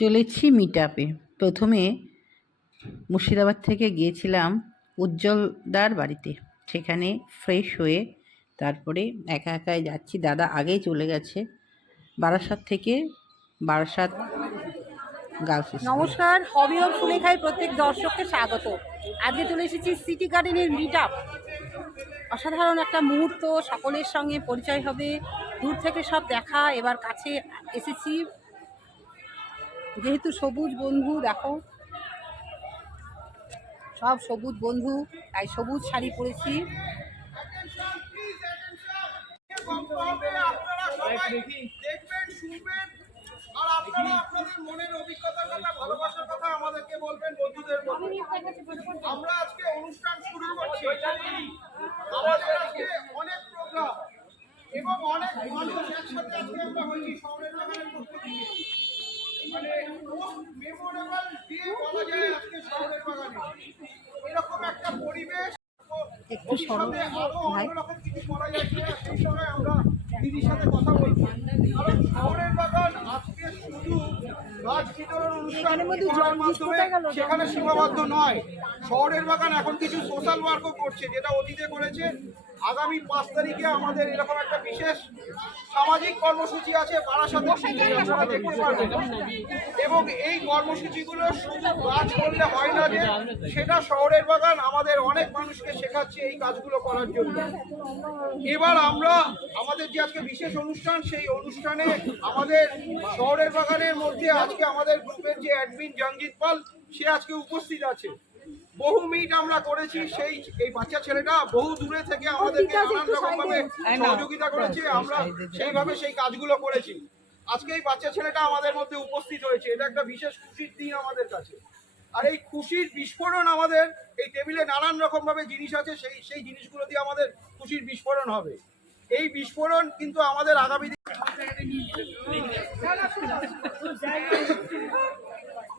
চলেছি মিট আপে প্রথমে মুর্শিদাবাদ থেকে গিয়েছিলাম উজ্জ্বলদার বাড়িতে। সেখানে ফ্রেশ হয়ে তারপরে একা একাই যাচ্ছি। দাদা আগেই চলে গেছে। বারাসাত থেকে বারাসাত গার্লস নমস্কার, হবি অফ সুলেখায় প্রত্যেক দর্শককে স্বাগত। আজকে চলে এসেছি সিটি গার্ডেনের মিট আপ অসাধারণ একটা মুহূর্ত, সকলের সঙ্গে পরিচয় হবে। দূর থেকে সব দেখা, এবার কাছে এসেছি। যেহেতু সবুজ বন্ধু, দেখো। সব সবুজ বন্ধু, তাই সবুজ শাড়ি পরেছি। আমরা আজকে অনুষ্ঠান শুরু এবং অনেক মানুষ একসাথে আজকে আমরা হয়েছি। মানে মেমোরেবল ডে বলা যায় আজকে শহরের বাগানে। এরকম একটা পরিবেশ একটু সরো ভবিষ্যতে আরও অন্যরকম কিছু করা যাচ্ছে সেই সময় আমরা দিদির সাথে কথা কারণ শহরের বাগান আজকে শুধু গাছ বিতরণ অনুষ্ঠানের মাধ্যমে সেখানে সীমাবদ্ধ নয়। শহরের বাগান এখন কিছু সোশ্যাল ওয়ার্কও করছে যেটা অতীতে করেছে আগামী পাঁচ তারিখে আমাদের এরকম একটা বিশেষ সামাজিক কর্মসূচি আছে এবং এই কর্মসূচিগুলো শুধু কাজ করলে হয় না যে, সেটা শহরের বাগান, আমাদের অনেক মানুষকে শেখাচ্ছে এই কাজগুলো করার জন্য। এবার আমরা, আমাদের যে আজকে বিশেষ অনুষ্ঠান, সেই অনুষ্ঠানে আমাদের শহরের বাগানের মধ্যে আজকে আমাদের গ্রুপের যে অ্যাডমিন জঞ্জিত পাল, সে আজকে উপস্থিত আছে। বহু মিট আমরা করেছি সেই এই বাচ্চা ছেলেটা বহু দূরে থেকে আমাদেরকে নানান রকম ভাবে সহযোগিতা করেছে আমরা সেইভাবে সেই কাজগুলো করেছি। আজকে এই বাচ্চা ছেলেটা আমাদের মধ্যে উপস্থিত হয়েছে এটা একটা বিশেষ খুশির দিন আমাদের কাছে। আর এই খুশির বিস্ফোরণ আমাদের এই টেবিলে নানান রকম ভাবে জিনিস আছে সেই সেই জিনিসগুলো দিয়ে আমাদের খুশির বিস্ফোরণ হবে। এই বিস্ফোরণ কিন্তু আমাদের আগামী দিন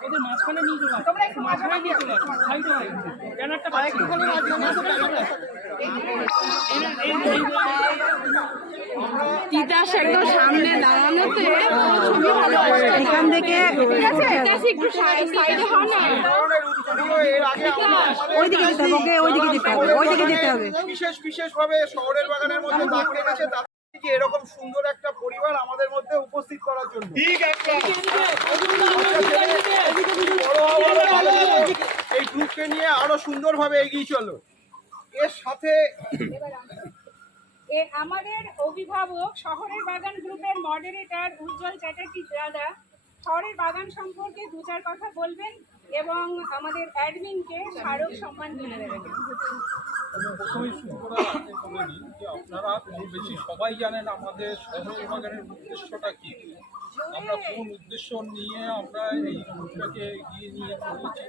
ওদের মাঝখানে নিয়ে চলে। মাঝখানে নিয়ে চলে। ব্যানারটা তিতাস একদম সামনে দাঁড়ানোতে ছবি ভালো আসে। এখান থেকে তিতাস একটু সাইডে হও না। ওইদিকে যেতে হবে, ওকে ওইদিকে যেতে হবে, ওইদিকে যেতে হবে। বিশেষ বিশেষ ভাবে শহরের বাগানের মধ্যে দাগ তাদের যে এরকম সুন্দর একটা পরিবার আমাদের মধ্যে উপস্থিত করার জন্য। ভালো হবে। এই গ্রুপকে নিয়ে আরও সুন্দরভাবে এগিয়ে চলো। এর সাথে এ আমাদের অভিভাবক শহরের বাগান গ্রুপের মডারেটর উজ্জ্বল চ্যাটার্জি দাদা। শহরের বাগান সম্পর্কে দু চার কথা বলবেন এবং আমাদের অ্যাডমিনকে স্মারক সম্মান কিনে দেবেন প্রথমেই শুরু করার আগে বলে নিই যে আপনারা কম বেশি সবাই জানেন আমাদের শহর বাগানের উদ্দেশ্যটা কি আমরা কোন উদ্দেশ্য নিয়ে আমরা এই গ্রুপটাকে এগিয়ে নিয়ে চলেছি?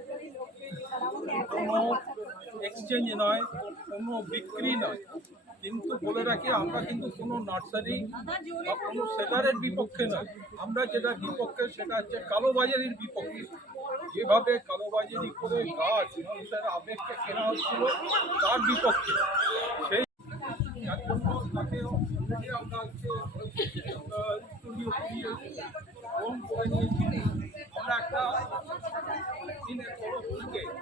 কোনো এক্সচেঞ্জ নয়। কোনো বিক্রি নয়। কিন্তু বলে রাখি, আমরা কিন্তু কোনো নার্সারি বা কোনো সেলারের বিপক্ষে নয়। আমরা যেটা বিপক্ষে, সেটা হচ্ছে কালোবাজারির বিপক্ষে। যেভাবে কালোবাজারি করে গাছ, মানুষের আবেগকে কেনা হচ্ছিল, তার বিপক্ষে। সেই জন্য তাকে আমরা হচ্ছে আমরা একটা দিনের তরফ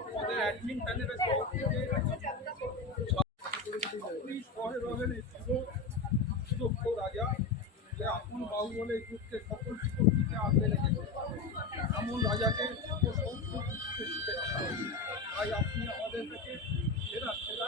আমাদের অ্যাডমিন প্যানেলের আপনি শহরে রবেন এই যুব সুদক্ষ রাজা যে আপন বাহুবলে গ্রুপকে সকল শক্তিকে আগলে রেখেছে এমন রাজাকে তাই আপনি আমাদের কাছে সেরা সেরা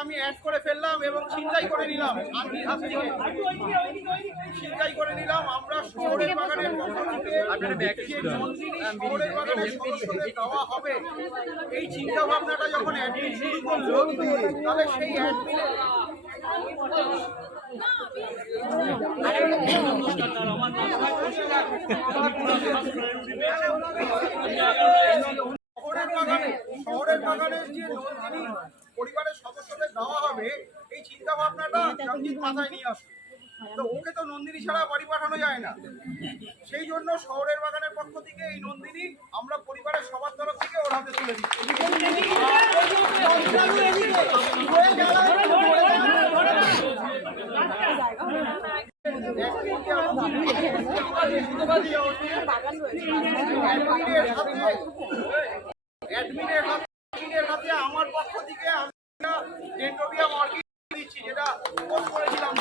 আমি অ্যাড করে ফেললাম এবং ছিনতাই করে নিলাম। আমি হাত থেকে? ছিনতাই করে নিলাম। আমরা শহরের বাগানের শহরের বাগানের সদস্যদের দেওয়া হবে এই চিন্তা ভাবনাটা যখন অ্যাডমিন শুরু করল তাহলে সেই অ্যাডমিনের শহরের বাগানে শহরের বাগানের যে নন্দিনী পরিবারের সদস্যদের দেওয়া হবে এই চিন্তা ভাবনাটা জঙ্গির মাথায় নিয়ে আসবে তো ওকে তো নন্দিনী ছাড়া বাড়ি পাঠানো যায় না। সেই জন্য শহরের বাগানের পক্ষ থেকে এই নন্দিনী আমরা পরিবারের সবার তরফ থেকে ওর হাতে তুলে দিচ্ছি। হাতে আমার পক্ষ থেকে আমি একটা ডেন্টোবিয়াম অর্কিড দিচ্ছি যেটা পোস্ট করেছিলাম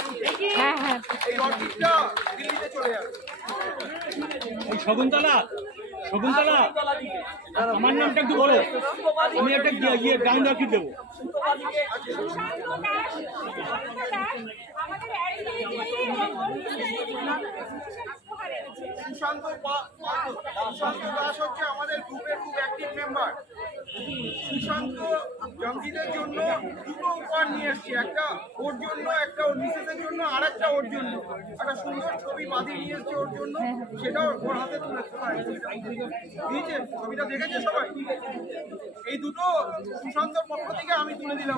হ্যাঁ হ্যাঁ। এই অর্কিডটা দিল্লিতে চলে যাবে। এই শকুন্তলা শকুন্তলা আমার নামটা একটু বলো। আমি একটা গিয়ে গান রাখি দেবো। সুশান্ত দাস হচ্ছে আমাদের গ্রুপের খুব অ্যাক্টিভ মেম্বার সুশান্ত জঙ্গিদের জন্য দুটো উপহার নিয়ে এসেছি, একটা ওর জন্য, একটা ওর মিসেসের জন্য, আর একটা ওর জন্য। একটা সুন্দর ছবি বাঁধিয়ে নিয়ে এসেছে ওর জন্য, সেটাও ওর হাতে তুলে দিয়েছে, ছবিটা দেখেছে সবাই? এই দুটো সুশান্তর পক্ষ থেকে আমি তুলে দিলাম।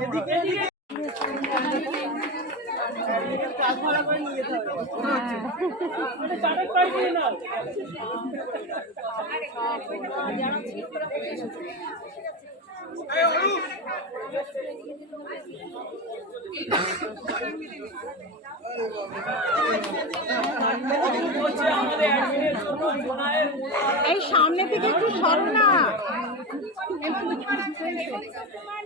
এই সামনে থেকে একটু সরো না। তোমার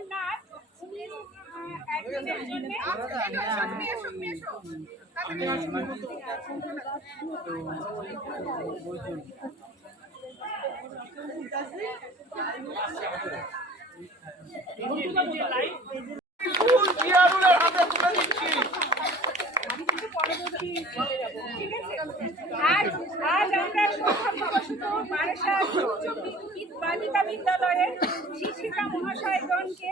আজ মহাশয়গণকে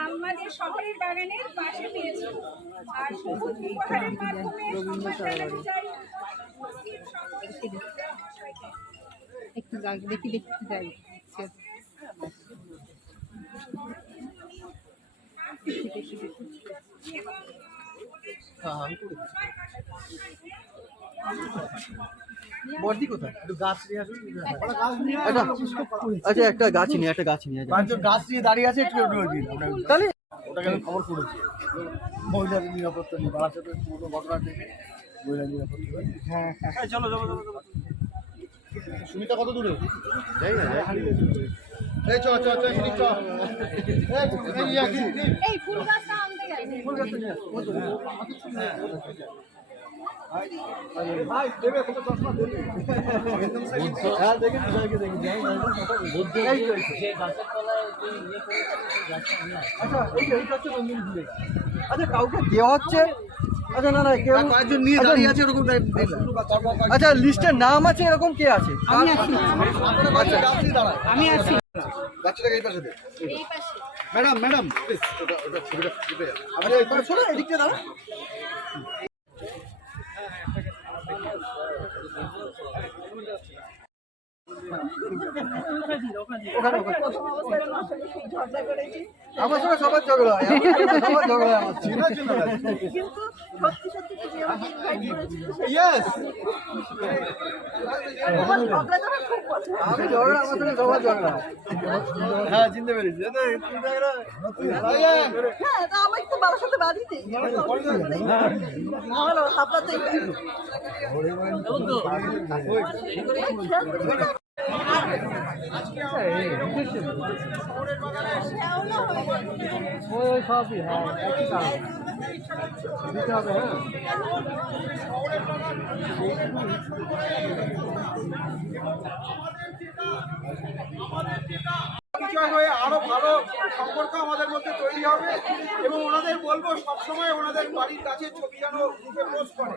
আমাদের শহরের বাগানের পাশে পেয়েছি আর সবুজ উপহারের মাধ্যমে সম্মান জানাতে চাই। একটু দেখি দেখতে যাই বর্দি কোথায়? গাছ নিয়ে আসুন আচ্ছা একটা গাছ নিয়ে একটা গাছ নিয়ে পাঁচজন গাছ নিয়ে দাঁড়িয়ে আছে একটু একটু দিন তাহলে ওটাকে আমি খবর করেছি। মহিলার নিরাপত্তা নিয়ে বারাসাতে পুরো ঘটনা থেকে মহিলার নিরাপত্তা হ্যাঁ হ্যাঁ। চলো চলো চলো চলো। সুমিতা কত দূরে? যাই না এই চ চ চ এদিক চ এই এই একদিন এই ফুল গাছটা আনতে গেছে ফুল গাছটা নিয়ে ভাই দেবে কত চশমা দেবে হ্যাঁ দেখেন বিষয়কে দেখি যাই বুদ্ধি এই তো, এই তো। আচ্ছা এই তো, এইটা হচ্ছে রঙিন ফুলে আচ্ছা কাউকে দেওয়া হচ্ছে আচ্ছা না না কেউ কয়েকজন নিয়ে দাঁড়িয়ে আছে এরকম আচ্ছা লিস্টের নাম আছে এরকম কে আছে আমি আছি আচ্ছা আমি আছি বাচ্চাটাকে এই পাশে দে ম্যাডাম ম্যাডাম প্লিজ ওটা ওটা ছবিটা কেটে আরে এই শোনো এদিক থেকে দাঁড়া ওখানে ওখানে। আমার সঙ্গে সবার ঝগড়া হয় সবার ঝগড়া হয় আমার চেনা চেনা। ইয়েস আমি ঝগড়া আমার সঙ্গে সবার ঝগড়া হ্যাঁ চিনতে পেরেছি। হ্যাঁ এই তো, চিনতে পেরে- হ্যাঁ একই কারণ দিতে হবে হ্যাঁ পরিচয় হয়ে আরও ভালো সম্পর্ক আমাদের মধ্যে তৈরি হবে এবং ওনাদের বলব সবসময় ওনাদের বাড়ির কাছে ছবি যেন গ্রুপে পোস্ট করে।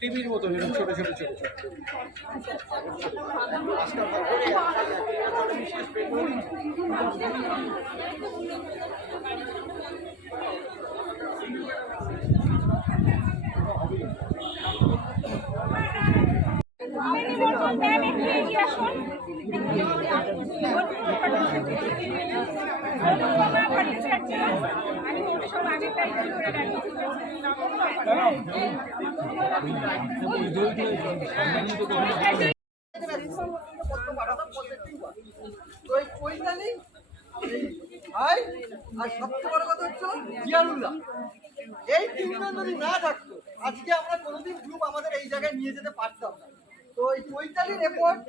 টিভির মতো এরকম ছোট ছোট ছোট নিমন্ত্রণ দেন একটু এগিয়ে আসুন অনুপমা ভট্টাচার্য আমি সব রাখি ভাই আর সবচেয়ে বড় কথা হচ্ছে জিয়ারুল্লাহ এই তিনজন যদি না থাকতো। আজকে আমরা কোনোদিন গ্রুপ আমাদের এই জায়গায় নিয়ে যেতে পারতাম না। তো এই চৈতালির রেপোর্ট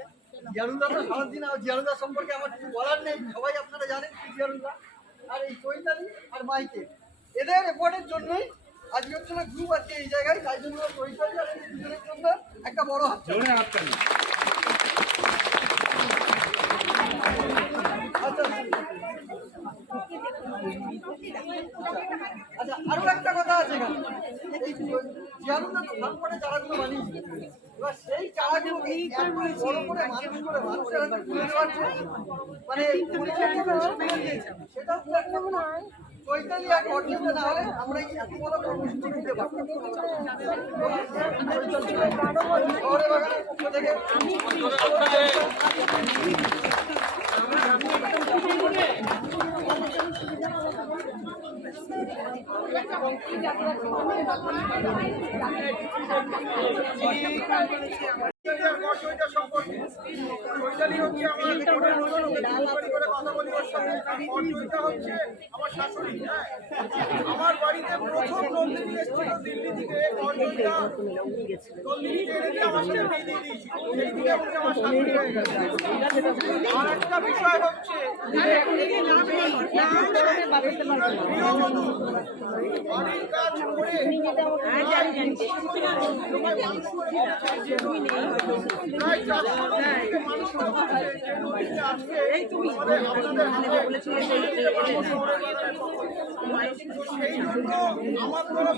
জিয়ারুল্লাহ তো সারাদিন আর জিয়ারুল্লাহ সম্পর্কে আমার কিছু বলার নেই সবাই আপনারা জানেন কি আর এই চৈতালি আর মাইকে এদের রেপোর্টের জন্যই আজকে হচ্ছে না গ্রুপ আছে এই জায়গায় তাই জন্য চৈতালি আর এই দুজনের জন্য একটা বড় হাত আচ্ছা। আচ্ছা আরও একটা কথা আছে জিয়ারুল্লাহ তো চারাগুলো এবার সেই চারাগুলোকে এত বড় মানে সেটা চৈতালি হলে আমরা এত আর গড় চৈতাল সম্পর্কে। চৈতালি হচ্ছে আমার হ্যাঁ। আমার বাড়িতে প্রথম নন্দিনী এসেছিল দিল্লি থেকে গড় এনে আমার সাথে বিয়ে দিয়ে দিয়েছিল। সেই থেকে আমার শাশুড়ি হয়ে গেছে। আর একটা বিষয় হচ্ছে গৃহবধূ কাজ করে আমার তরফ।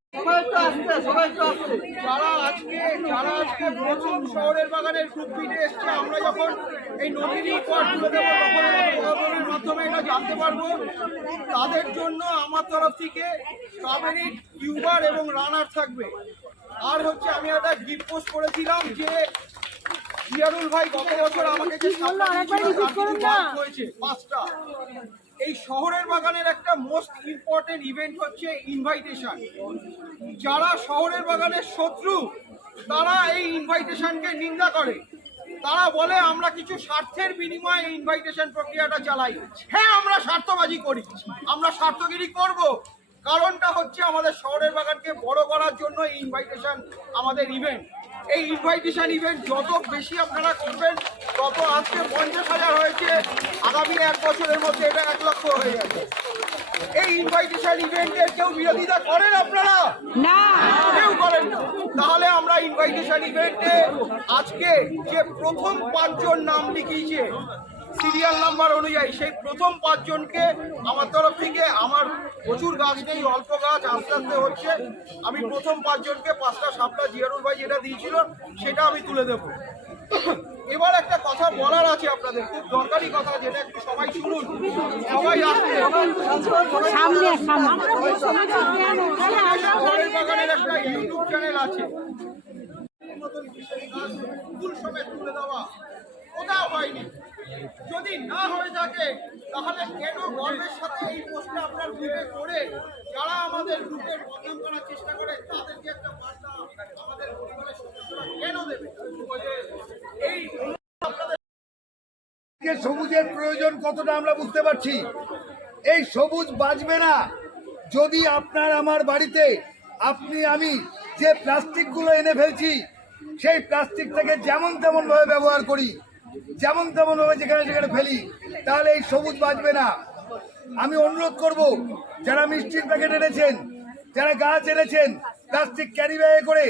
যারা আজকে যারা আজকে প্রথম শহরের বাগানের এসছে আমরা যখন এই নদীর পর তুলে দেবো তখন আমাদের প্রোগ্রামের মাধ্যমে এটা জানতে পারব। তাদের জন্য আমার তরফ থেকে স্ট্রবেরি কিউবার এবং রানার থাকবে। আর হচ্ছে আমি একটা গিফট পোস্ট করেছিলাম যে জিয়ারুল ভাই গত বছর আমাকে যে হয়েছে, পাঁচটা। এই শহরের বাগানের একটা মোস্ট ইম্পর্টেন্ট ইভেন্ট হচ্ছে ইনভাইটেশন যারা শহরের বাগানের শত্রু, তারা এই ইনভাইটেশনকে নিন্দা করে। তারা বলে, আমরা কিছু স্বার্থের বিনিময়ে ইনভাইটেশন প্রক্রিয়াটা চালাই। হ্যাঁ আমরা স্বার্থবাজি করি। আমরা স্বার্থগিরি করব। কারণটা হচ্ছে আমাদের শহরের বাগানকে বড় করার জন্য এই ইনভাইটেশন আমাদের ইভেন্ট এই ইনভাইটেশন ইভেন্ট যত বেশি আপনারা করবেন তত আজকে পঞ্চাশ হাজার হয়েছে। আগামী এক বছরের মধ্যে এটা এক লক্ষ হয়ে যাবে। এই ইনভাইটেশন ইভেন্টের কেউ বিরোধিতা করেন আপনারা? না। কেউ করেন না। তাহলে আমরা ইনভাইটেশন ইভেন্টে আজকে যে প্রথম পাঁচজন নাম লিখিয়েছে সিরিয়াল নাম্বার অনুযায়ী সেই প্রথম পাঁচজনকে আমার তরফ থেকে আমার প্রচুর গাছ নেই অল্প গাছ আস্তে আস্তে হচ্ছে। আমি প্রথম পাঁচজনকে পাঁচটা সাতটা জিয়ারুল ভাই যেটা দিয়েছিল সেটা আমি তুলে দেবো। এবার একটা কথা বলার আছে আপনাদের খুব দরকারি কথা যেটা একটু সবাই শুনুন সবাই আসছে শহরের বাগানের একটা ইউটিউব চ্যানেল আছে। ফুল সমেত তুলে দেওয়া। কোথাও হয়নি। যদি না হয়ে থাকে তাহলে কেন গর্বের সাথে এই পোস্টটা আপনার গ্রুপে করে যারা আমাদের গ্রুপের বদনাম করার চেষ্টা করে, তাদেরকে একটা বার্তা আমাদের পরিবারের সদস্যরা কেন দেবে? এই সবুজের প্রয়োজন কতটা আমরা বুঝতে পারছি? এই সবুজ বাঁচবে না। যদি আপনার আমার বাড়িতে আপনি, আমি যে প্লাস্টিকগুলো এনে ফেলছি, সেই প্লাস্টিকটাকে যেমন তেমন ভাবে ব্যবহার করি যেমন তেমন ভাবে যেখানে সেখানে ফেলি, তাহলে এই সবুজ বাঁচবে না। আমি অনুরোধ করব, যারা মিষ্টির প্যাকেট এনেছেন, যারা গাছ এনেছেন, প্লাস্টিক ক্যারি ব্যাগে করে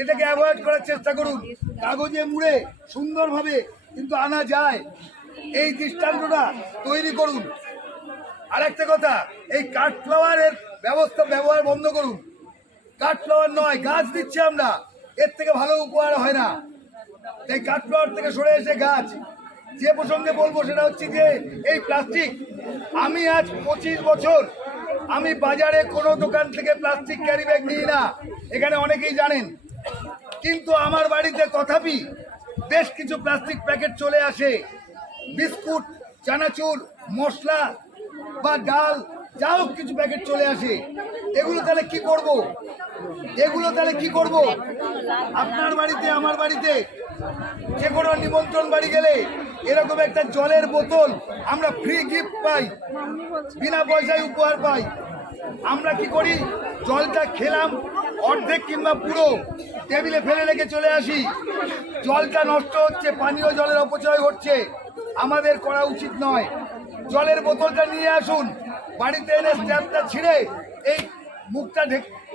এটাকে অ্যাভয়েড করার চেষ্টা করুন। কাগজে মুড়ে সুন্দরভাবে কিন্তু আনা যায়। এই দৃষ্টান্তটা তৈরি করুন। আর একটা কথা, এই কাঠফ্লাওয়ারের ব্যবস্থা ব্যবহার বন্ধ করুন। কাঠফ্লাওয়ার নয়, গাছ দিচ্ছি আমরা। এর থেকে ভালো উপহার হয় না। এই কাঠফ্লাওয়ার থেকে সরে এসে গাছ। যে প্রসঙ্গে বলব সেটা হচ্ছে যে এই প্লাস্টিক, আমি আজ পঁচিশ বছর আমি বাজারে কোনো দোকান থেকে প্লাস্টিক ক্যারি ব্যাগ নিই না, এখানে অনেকেই জানেন। কিন্তু আমার বাড়িতে তথাপি বেশ কিছু প্লাস্টিক প্যাকেট চলে আসে। বিস্কুট, চানাচুর, মশলা বা ডাল, যা হোক কিছু প্যাকেট চলে আসে। এগুলো তাহলে কি করব? এগুলো তাহলে কি করব? আপনার বাড়িতে, আমার বাড়িতে যে কোনো নিমন্ত্রণ বাড়ি গেলে এরকম একটা জলের বোতল আমরা ফ্রি গিফট পাই। বিনা পয়সায় উপহার পাই। আমরা কি করি? জলটা খেলাম অর্ধেক কিংবা পুরো। টেবিলে ফেলে রেখে চলে আসি। জলটা নষ্ট হচ্ছে, পানীয় জলের অপচয় হচ্ছে। আমাদের করা উচিত নয়। জলের বোতলটা নিয়ে আসুন। বাড়িতে এনে স্ট্যাপটা ছিঁড়ে এই মুখটা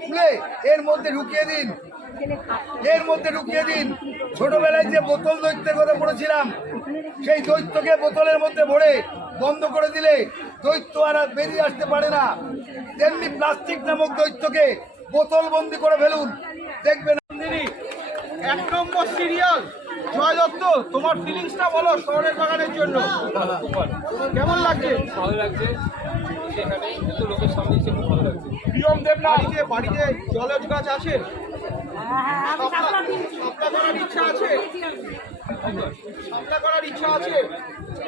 খুলে এর মধ্যে ঢুকিয়ে দিন। এর মধ্যে ঢুকিয়ে দিন। ছোটবেলায় যে বোতল দৈত্যের কথা পড়েছিলাম সেই দৈত্যকে বোতলের মধ্যে ভরে বন্ধ করে দিলে দৈত্য আর বেরিয়ে আসতে পারে না। তেমনি প্লাস্টিক নামক দৈত্যকে বোতল বন্দি করে ফেলুন। দেখবেন এক নম্বর সিরিয়াল জয় দত্ত তোমার ফিলিংসটা বলো শহরের বাগানের জন্য। কেমন লাগছে? ভালো লাগছে। সেখানে লোকের সামনে এসে খুব ভালো লাগছে। প্রিয়ম দেব বাড়িতে বাড়িতে জলজ গাছ আছে করার ইচ্ছা আছে? সাপলা করার ইচ্ছা আছে?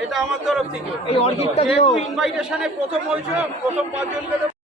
এটা আমার তরফ থেকে। এই অর্কিডটা ইনভাইটেশনে প্রথম হয়েছে প্রথম পাঁচজনকে।